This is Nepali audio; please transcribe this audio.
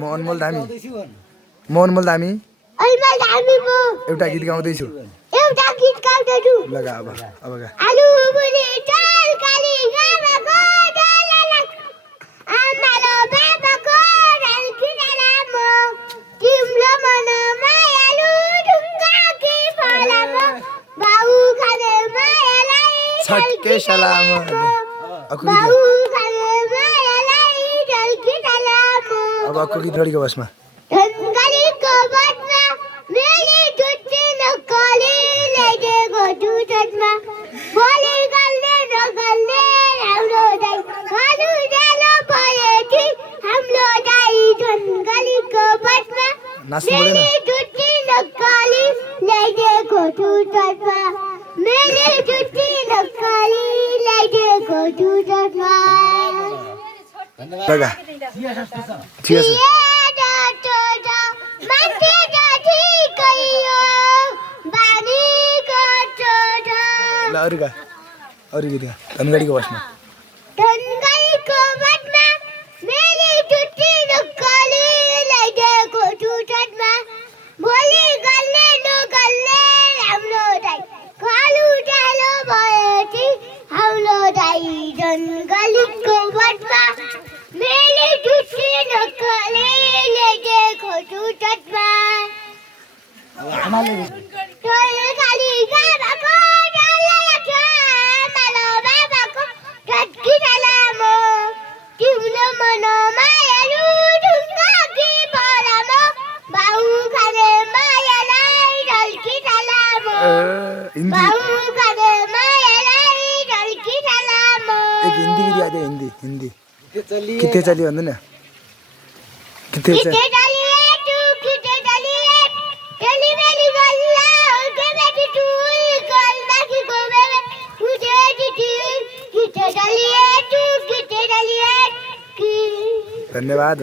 म अनमोल धामी एउटा गीत गाउँदैछु लगा अब गा छटके सलाम अब अक्को गीत लडीको बसमा नाच्नु लगा ठीक छ ल अरु गीत धनगढीको बसमा हिंदी कितने चली भन्नु न कितने धन्यवाद।